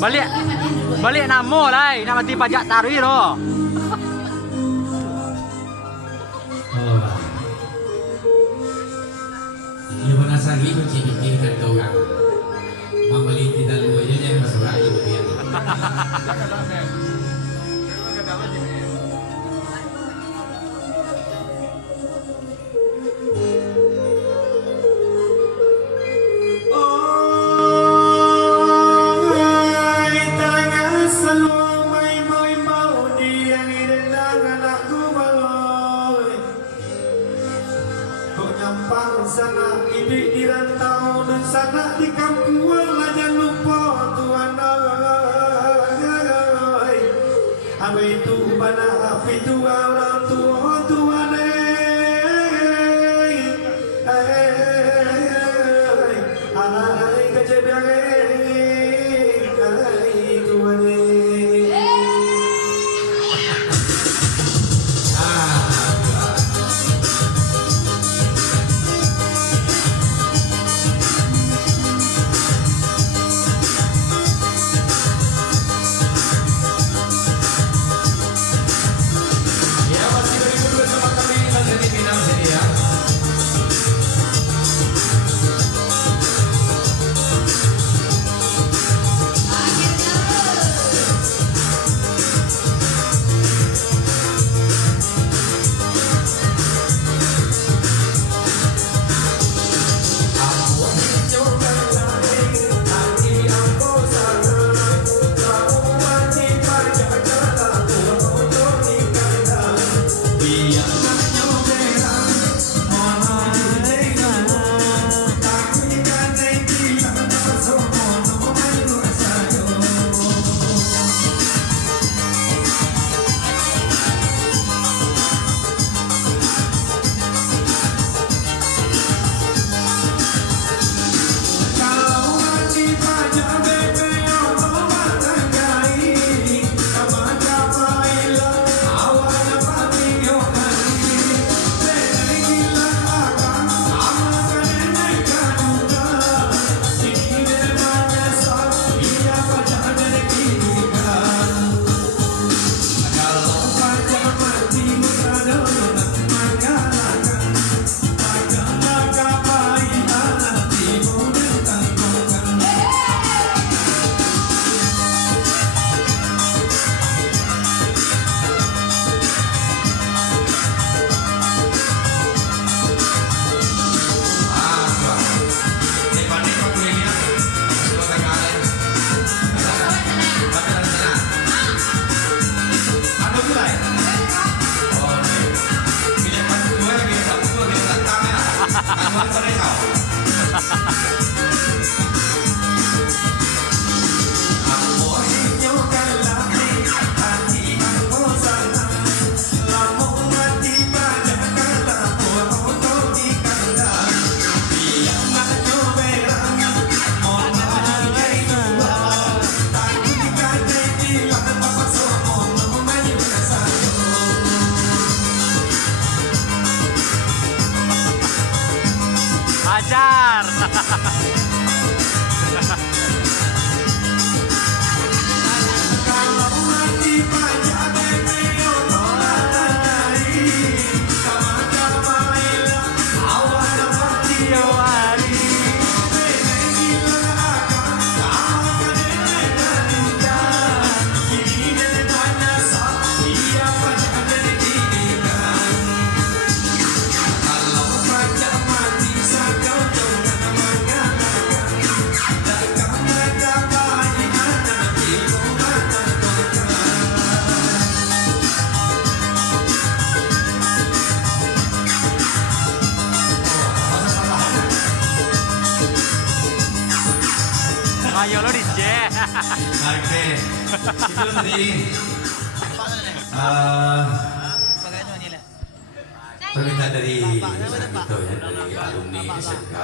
Balik balik namo lah, nak mati pajak tarwi lo. Iya benar lagi kunci bikin dan orang membeli tidak luar aja yang masuk lagi bagian. Sana ibi di rantau dan sana di kampung lah jangan lupa Tuhan apa itu mana apa itu orang tua Tuhan gajah biang Tuhan Ajar. Ayo lo DJ. Oke, itu tadi permintaan dari itu ya dari alumni SMK